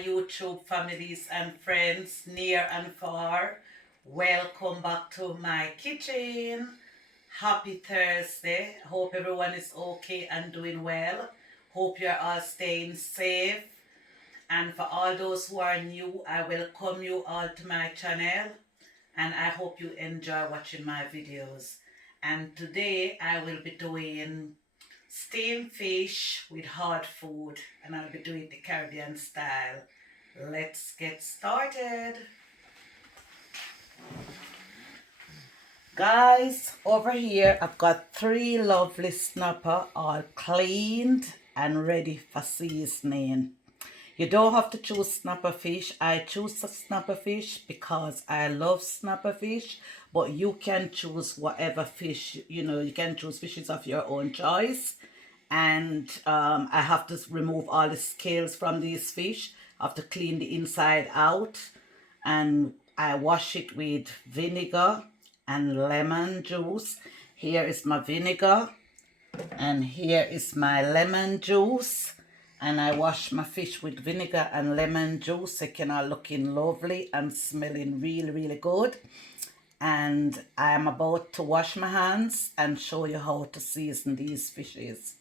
my YouTube families and friends near and far. Welcome back to my kitchen. Happy Thursday. Hope everyone is okay and doing well. Hope you're all staying safe. And for all those who are new, I welcome you all to my channel and I hope you enjoy watching my videos. And today I will be doing steamed fish with hot food, and I'll be doing the Caribbean style. Let's get started. Guys, over here I've got 3 lovely snapper all cleaned and ready for seasoning. You don't have to choose snapper fish. I choose snapper fish because I love snapper fish, but you can choose whatever fish, you can choose fishes of your own choice. And I have to remove all the scales from these fish. I have to clean the inside out, and I wash it with vinegar and lemon juice. Here is my vinegar and here is my lemon juice, and I wash my fish with vinegar and lemon juice. It can all looking lovely and smelling really good. And I am about to wash my hands and show you how to season these fishes.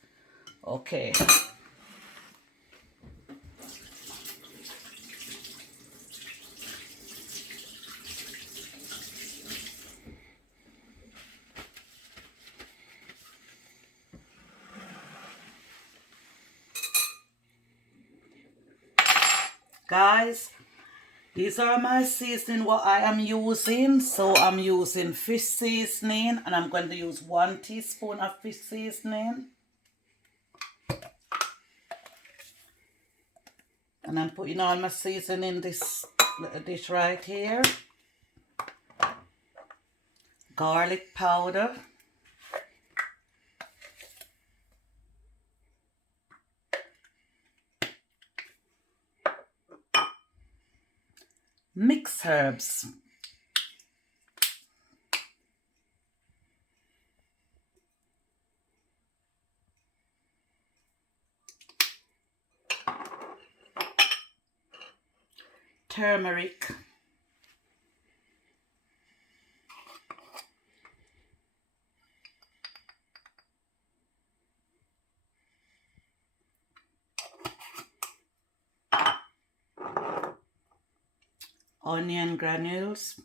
Okay. Guys, these are my seasoning what I am using. So I'm using fish seasoning, and I'm going to use 1 teaspoon of fish seasoning. And I'm putting all my seasoning in this little dish right here. Garlic powder. Mixed herbs. Turmeric. Onion granules.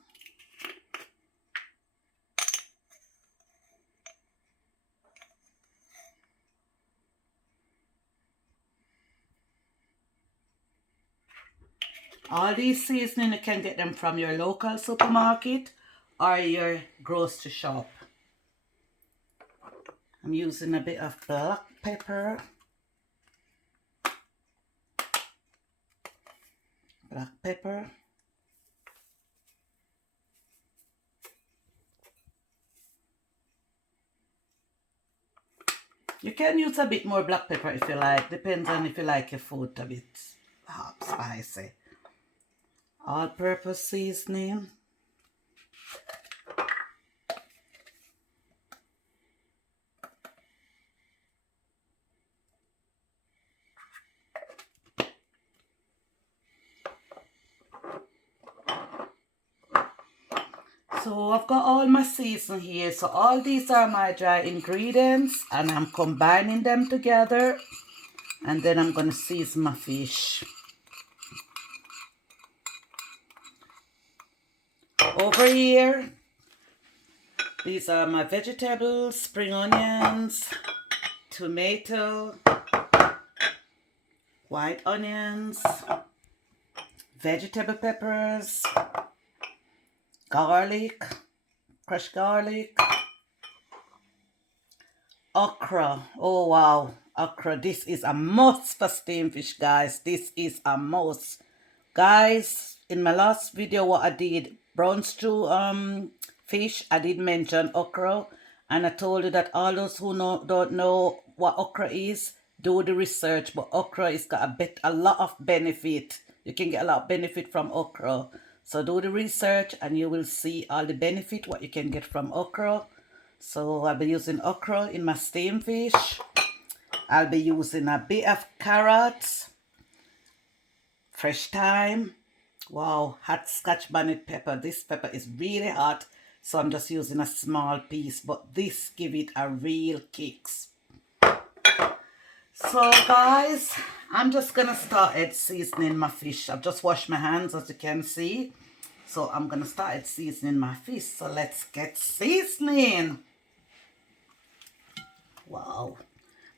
All these seasoning, you can get them from your local supermarket or your grocery shop. I'm using a bit of black pepper. Black pepper. You can use a bit more black pepper if you like. Depends on if you like your food a bit hot, spicy. All-purpose seasoning. So I've got all my season here. So all these are my dry ingredients, and I'm combining them together, and then I'm going to season my fish. Over here, these are my vegetables: spring onions, tomato, white onions, vegetable peppers, garlic, crushed garlic, okra. Oh wow, okra. This is a must for steamed fish, guys. This is a must. Guys, in my last video what I did, brown stew fish, I did mention okra, and I told you that all those who don't know what okra is, do the research. But okra is got a lot of benefit. You can get a lot of benefit from okra. So do the research and you will see all the benefit what you can get from okra. So I'll be using okra in my steamed fish. I'll be using a bit of carrots, fresh thyme. Wow, hot scotch bonnet pepper. This pepper is really hot, so I'm just using a small piece, but this give it a real kicks. So guys, I'm just gonna start seasoning my fish. I've just washed my hands, as you can see. So I'm gonna start seasoning my fish. So let's get seasoning. Wow.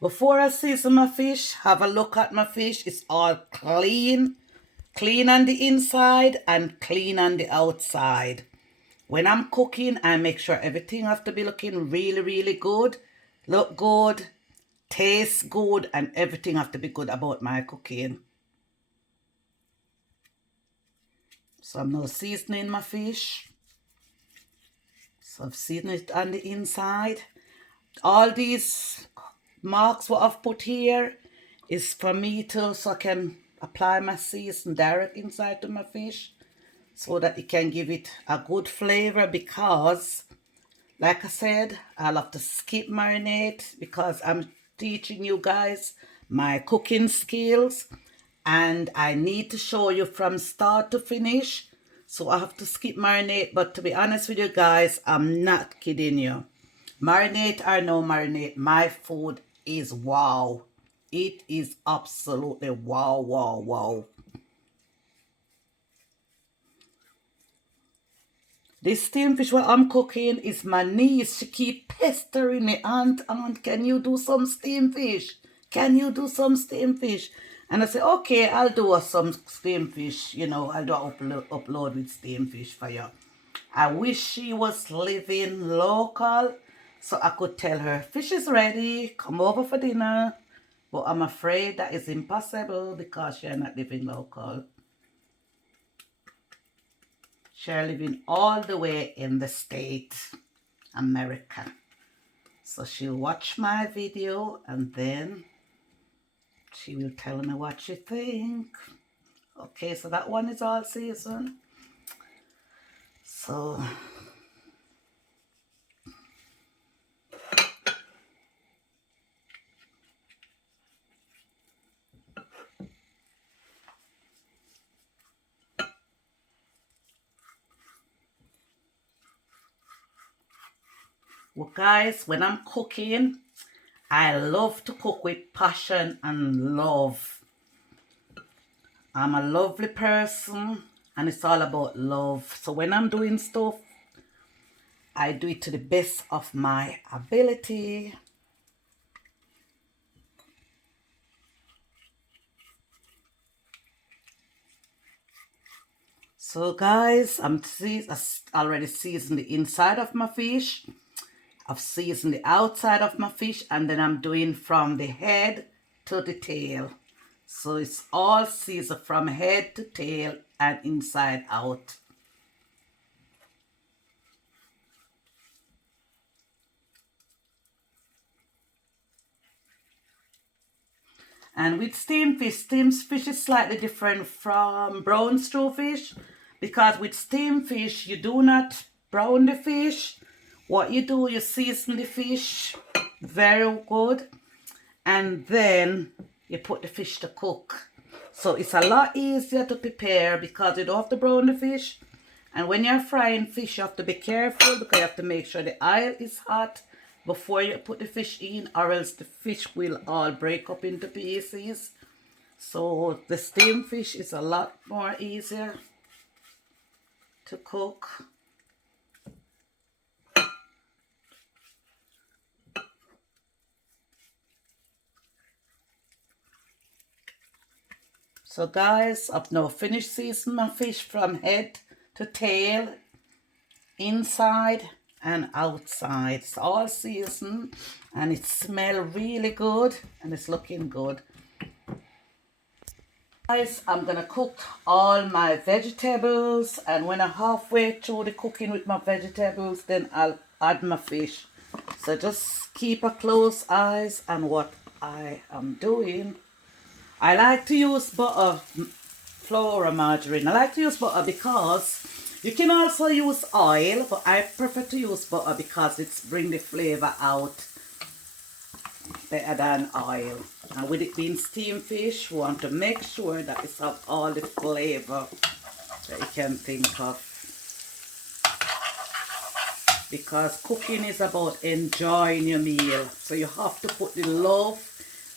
Before I season my fish, have a look at my fish. It's all clean. Clean on the inside and clean on the outside. When I'm cooking, I make sure everything have to be looking really, really good. Look good, taste good, and everything have to be good about my cooking. So I'm now seasoning my fish. So I've seasoned it on the inside. All these marks what I've put here is for me to, so I can apply my season direct inside to my fish so that it can give it a good flavor, because like I said, I'll have to skip marinate because I'm teaching you guys my cooking skills and I need to show you from start to finish. So I have to skip marinate, but to be honest with you guys, I'm not kidding you. Marinate or no marinate, my food is wow. It is absolutely wow, wow, wow. This steamed fish what I'm cooking is my niece. She keep pestering me, aunt, can you do some steamed fish? Can you do some steamed fish? And I say, okay, I'll do some steamed fish. You know, I'll do an upload with steamed fish for you. I wish she was living local so I could tell her, fish is ready, come over for dinner. But I'm afraid that is impossible because she's not living local. She's living all the way in the States, America. So she'll watch my video and then she will tell me what she think. Okay, so that one is all seasoned. So well, guys, when I'm cooking, I love to cook with passion and love. I'm a lovely person and it's all about love. So when I'm doing stuff, I do it to the best of my ability. So guys, I'm already seasoned the inside of my fish. I've seasoned the outside of my fish, and then I'm doing from the head to the tail. So it's all seasoned from head to tail and inside out. And with steamed fish is slightly different from brown stew fish, because with steamed fish, you do not brown the fish. What you do, you season the fish very good, and then you put the fish to cook. So it's a lot easier to prepare because you don't have to brown the fish. And when you're frying fish, you have to be careful because you have to make sure the oil is hot before you put the fish in, or else the fish will all break up into pieces. So the steamed fish is a lot more easier to cook. So guys, I've now finished seasoning my fish from head to tail, inside and outside. It's all seasoned and it smells really good and it's looking good. Guys, I'm gonna cook all my vegetables, and when I'm halfway through the cooking with my vegetables, then I'll add my fish. So just keep a close eyes on what I am doing. I like to use butter, flour or margarine. I like to use butter because you can also use oil, but I prefer to use butter because it's bring the flavor out better than oil. And with it being steamed fish, we want to make sure that it's have all the flavor that you can think of. Because cooking is about enjoying your meal. So you have to put the love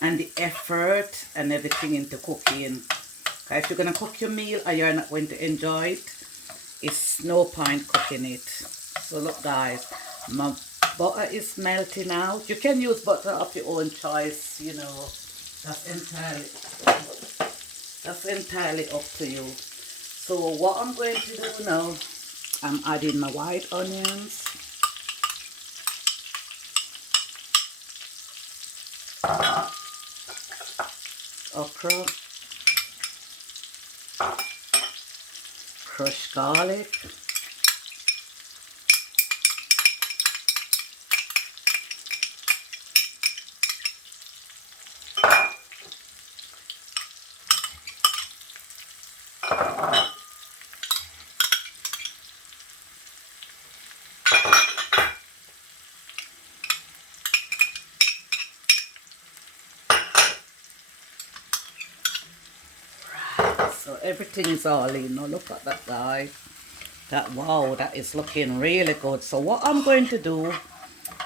and the effort and everything into cooking. If you're going to cook your meal and you're not going to enjoy it, it's no point cooking it. So look guys, my butter is melting out. You can use butter of your own choice, you know. That's entirely up to you. So what I'm going to do now, I'm adding my white onions. Okra. Crushed garlic. So everything is all in. Now look at that guys. Wow, that is looking really good. So what I'm going to do,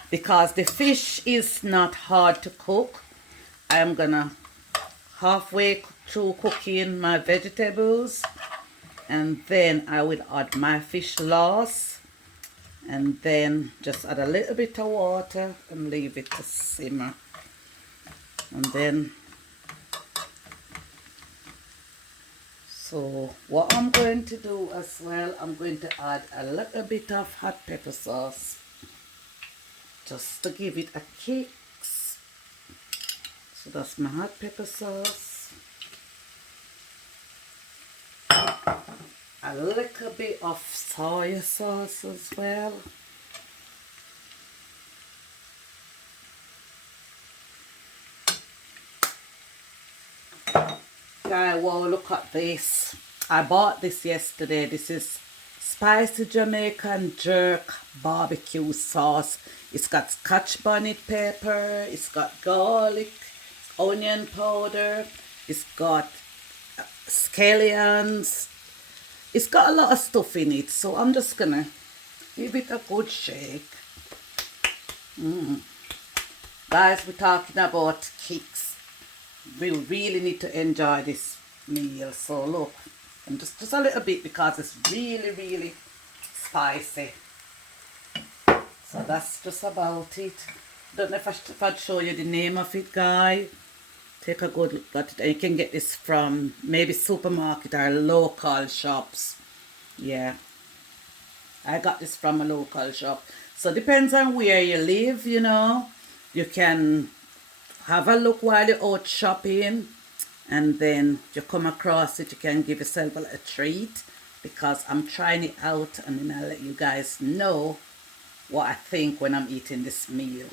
because the fish is not hard to cook, I'm gonna halfway through cooking my vegetables, and then I will add my fish last, and then just add a little bit of water and leave it to simmer. And then so what I'm going to do as well, I'm going to add a little bit of hot pepper sauce just to give it a kick. So that's my hot pepper sauce. A little bit of soy sauce as well. Guys, wow, look at this. I bought this yesterday. This is spicy Jamaican jerk barbecue sauce. It's got scotch bonnet pepper, it's got garlic, onion powder, it's got scallions. It's got a lot of stuff in it, so I'm just gonna give it a good shake. Guys, we're talking about kicks. We really need to enjoy this meal. So look, and just a little bit because it's really spicy. So that's just about it. Don't know if I'd show you the name of it, guys. Take a good look at it. And you can get this from maybe supermarket or local shops. Yeah, I got this from a local shop. So depends on where you live, you know. You can have a look while you're out shopping, and then you come across it, you can give yourself a treat, because I'm trying it out, and then I'll let you guys know what I think when I'm eating this meal.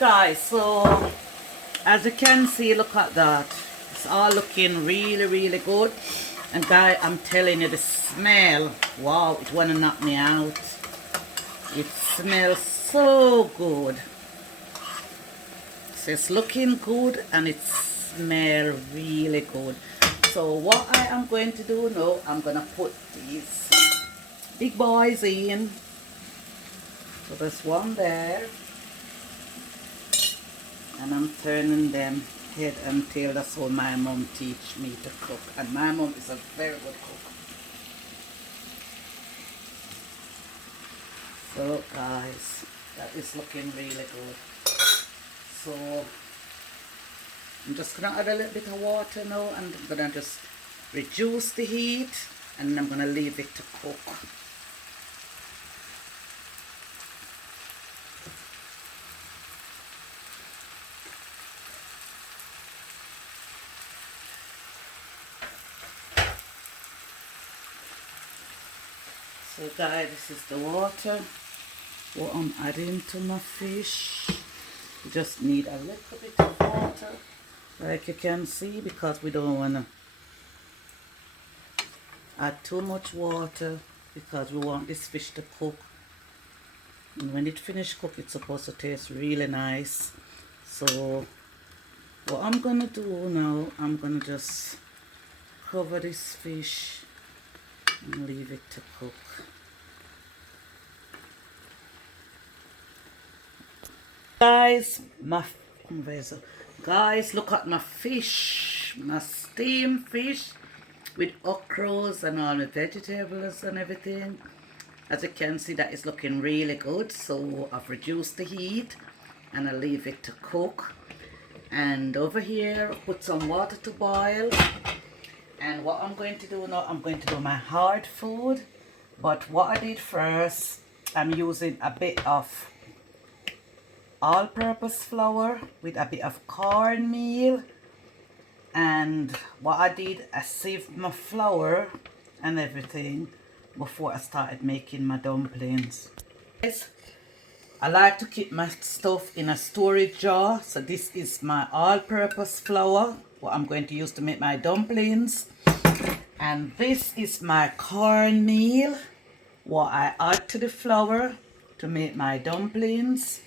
Guys, so as you can see, look at that. It's all looking really good. And guys, I'm telling you, the smell, wow, it wanna knock me out. It smells so good. So it's looking good and it smells really good. So what I am going to do now, I'm gonna put these big boys in. So there's one there. And I'm turning them head and tail. That's how my mom teach me to cook. And my mom is a very good cook. So guys, that is looking really good. So I'm just gonna add a little bit of water now, and I'm gonna just reduce the heat, and I'm gonna leave it to cook. So guys, this is the water what I'm adding to my fish. You just need a little bit of water, like you can see, because we don't want to add too much water, because we want this fish to cook. And when it finishes cook, it's supposed to taste really nice. So what I'm gonna do now, I'm gonna just cover this fish and leave it to cook. Guys, guys, look at my fish, my steamed fish with okras and all the vegetables and everything. As you can see, that is looking really good. So I've reduced the heat and I leave it to cook. And over here, put some water to boil. And what I'm going to do now, I'm going to do my hard food. But what I did first, I'm using a bit of all-purpose flour with a bit of cornmeal. And what I did, I saved my flour and everything before I started making my dumplings. I like to keep my stuff in a storage jar. So this is my all-purpose flour, what I'm going to use to make my dumplings. And this is my cornmeal, what I add to the flour to make my dumplings.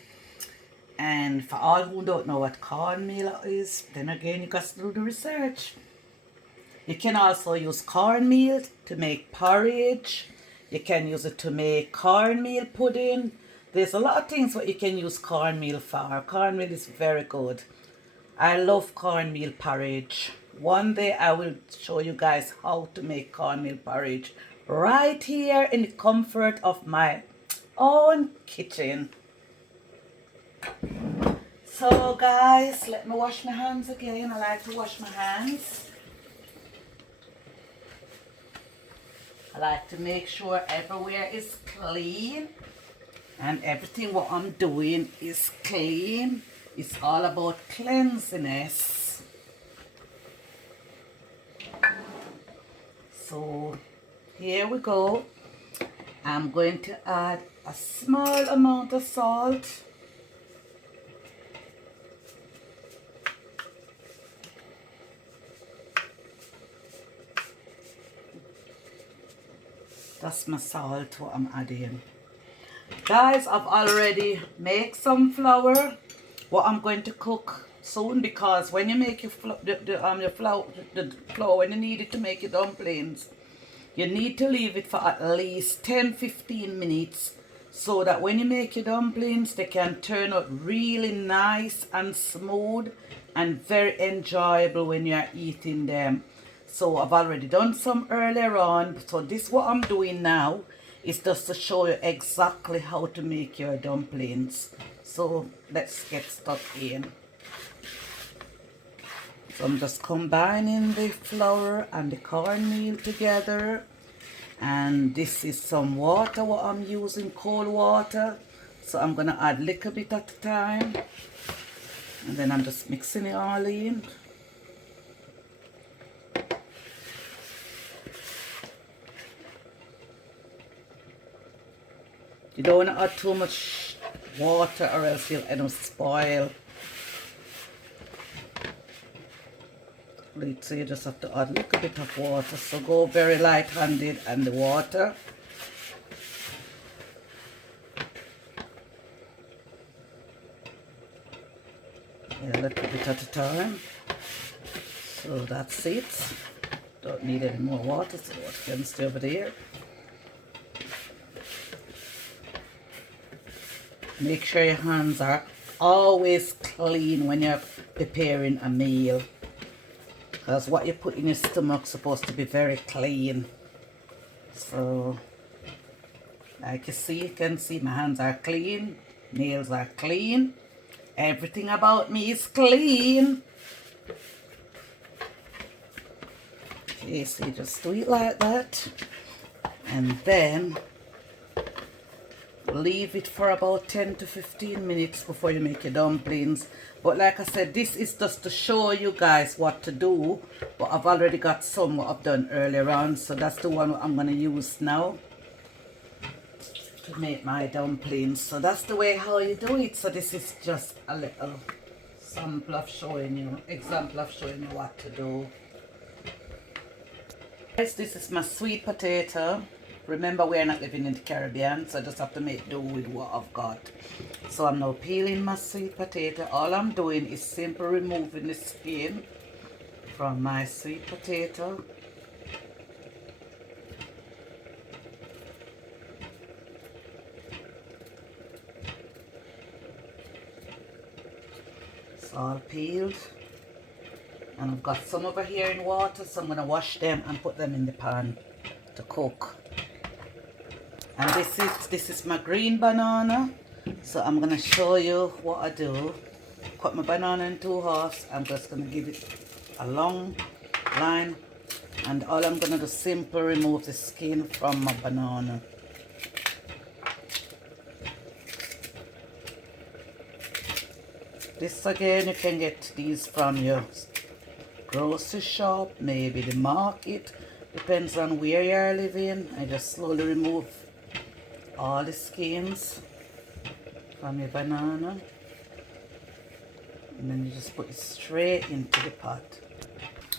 And for all who don't know what cornmeal is, then again, you got to do the research. You can also use cornmeal to make porridge. You can use it to make cornmeal pudding. There's a lot of things what you can use cornmeal for. Cornmeal is very good. I love cornmeal porridge. One day I will show you guys how to make cornmeal porridge right here in the comfort of my own kitchen. So guys, let me wash my hands again. I like to wash my hands. I like to make sure everywhere is clean and everything what I'm doing is clean. It's all about cleanliness. So here we go. I'm going to add a small amount of salt. That's my salt what I'm adding. Guys, I've already made some flour what I'm going to cook soon, because when you make your flour when you need it to make your dumplings, you need to leave it for at least 10-15 minutes so that when you make your dumplings they can turn out really nice and smooth and very enjoyable when you are eating them. So I've already done some earlier on. So this what I'm doing now is just to show you exactly how to make your dumplings. So let's get stuck in. So I'm just combining the flour and the cornmeal together. And this is some water what I'm using, cold water. So I'm gonna add a little bit at a time. And then I'm just mixing it all in. You don't want to add too much water or else you'll end up spoil. So you just have to add a little bit of water. So go very light-handed on the water. Yeah, a little bit at a time. So that's it. Don't need any more water, so water can stay over there. Make sure your hands are always clean when you're preparing a meal, because what you put in your stomach is supposed to be very clean. So like you can see my hands are clean, nails are clean, everything about me is clean. Okay, so you just do it like that, and then leave it for about 10-15 minutes before you make your dumplings. But like I said, this is just to show you guys what to do. But I've already got some what I've done earlier on, so that's the one I'm going to use now to make my dumplings. So that's the way how you do it. So this is just a little example of showing you what to do. Guys, this is my sweet potato Remember, we are not living in the Caribbean, so I just have to make do with what I've got. So I'm now peeling my sweet potato. All I'm doing is simply removing the skin from my sweet potato. It's all peeled. And I've got some over here in water, so I'm going to wash them and put them in the pan to cook. And this is my green banana. So I'm going to show you what I do. Cut my banana in two halves. I'm just going to give it a long line. And all I'm going to do is simply remove the skin from my banana. This again, you can get these from your grocery shop, maybe the market. Depends on where you are living. I just slowly remove all the skins from your banana. And then you just put it straight into the pot.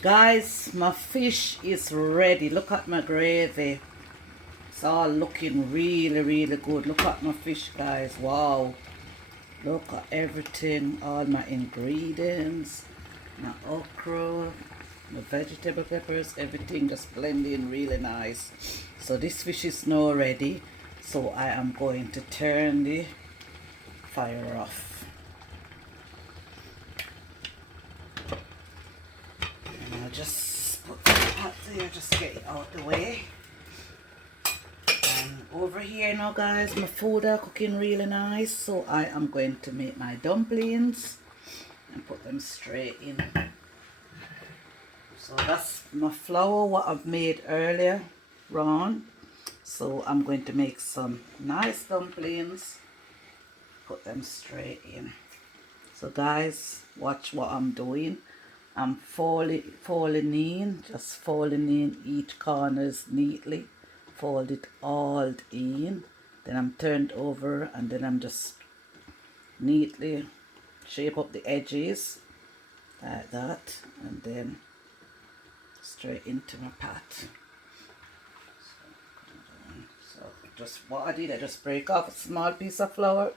Guys, my fish is ready. Look at my gravy. It's all looking really, really good. Look at my fish, guys. Wow. Look at everything, all my ingredients, my okra, the vegetable peppers, everything just blending really nice. So this fish is now ready. So I am going to turn the fire off. And I'll just put the pot there, just get it out the way. And over here now, guys, my food are cooking really nice. So I am going to make my dumplings and put them straight in. So that's my flour, what I've made earlier on. So I'm going to make some nice dumplings, put them straight in. So guys, watch what I'm doing. I'm folding in, just folding in each corners neatly. Fold it all in. Then I'm turned over and then I'm just neatly shape up the edges like that. And then straight into my pot. So just what I did, I just break off a small piece of flour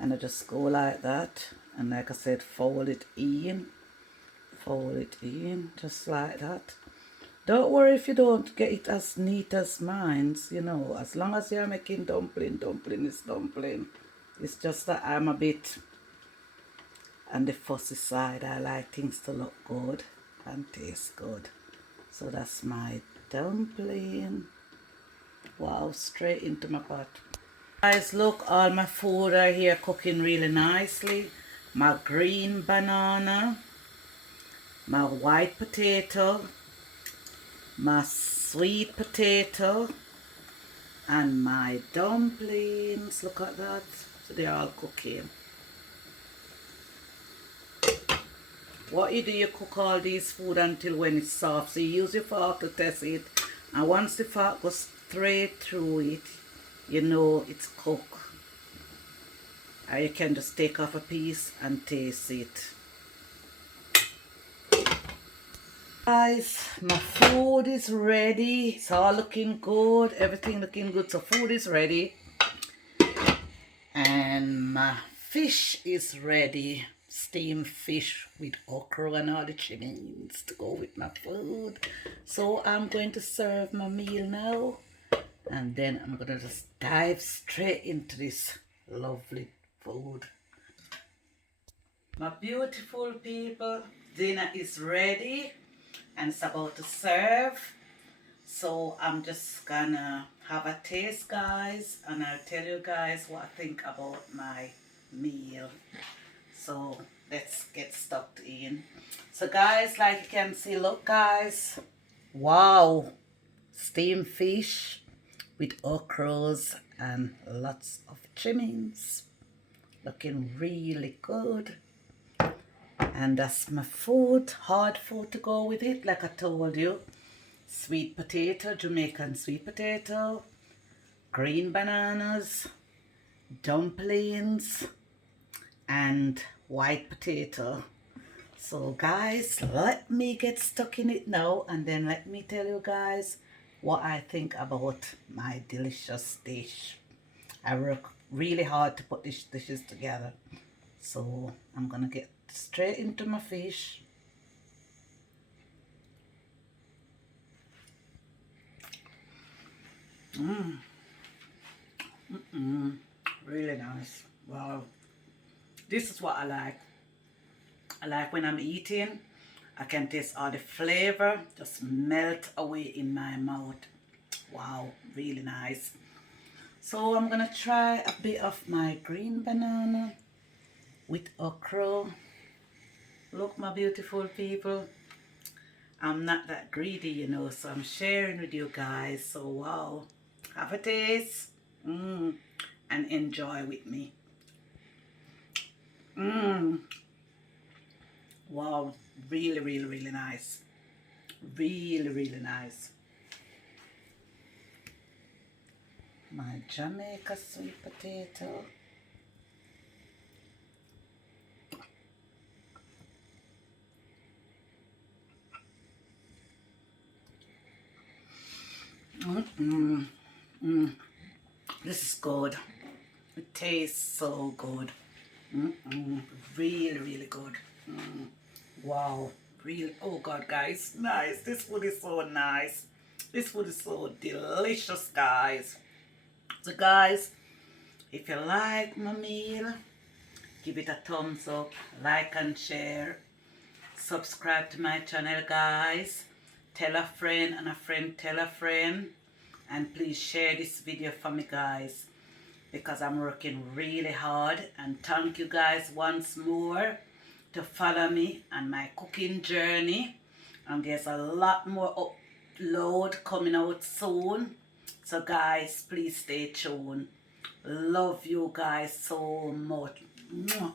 and I just go like that. And like I said, fold it in, just like that. Don't worry if you don't get it as neat as mine, you know, as long as you're making dumpling, dumpling is dumpling. It's just that I'm a bit on the fussy side. I like things to look good and taste good. So that's my dumpling. Wow, straight into my pot. Guys, look, all my food are here cooking really nicely. My green banana, my white potato, my sweet potato, and my dumplings. Look at that. So they're all cooking. What you do, you cook all these food until when it's soft. So you use your fork to test it. And once the fork goes straight through it, you know it's cooked. Or you can just take off a piece and taste it. Guys, my food is ready. It's all looking good. Everything looking good. So food is ready. And my fish is ready. Steamed fish with okra and all the chickens to go with my food. So I'm going to serve my meal now. And then I'm going to just dive straight into this lovely food. My beautiful people, dinner is ready. And it's about to serve. So I'm just gonna have a taste, guys, and I'll tell you guys what I think about my meal. So let's get stuck in. So guys, like you can see, look guys, wow, steamed fish with okras and lots of trimmings, looking really good. And that's my food, hard food to go with it, like I told you. Sweet potato, Jamaican sweet potato, green bananas, dumplings, and white potato. So guys, let me get stuck in it now, and then let me tell you guys what I think about my delicious dish. I work really hard to put these dishes together. So I'm gonna get straight into my fish. Really nice. Wow. This is what I like. I like when I'm eating, I can taste all the flavor just melt away in my mouth. Wow, really nice. So I'm gonna try a bit of my green banana with okra. Look, my beautiful people, I'm not that greedy, you know, so I'm sharing with you guys. So wow, have a taste and enjoy with me. Wow, really, really, really nice. Really, really nice. My Jamaica sweet potato. This is good. It tastes so good. Really, really good. Wow. Really. Oh God, guys. Nice. This food is so nice. This food is so delicious, guys. So, guys, if you like my meal, give it a thumbs up, like and share. Subscribe to my channel, guys. Tell a friend and a friend tell a friend. And please share this video for me, guys, because I'm working really hard. And thank you guys once more to follow me on my cooking journey. And there's a lot more upload coming out soon. So guys, please stay tuned. Love you guys so much. Mwah.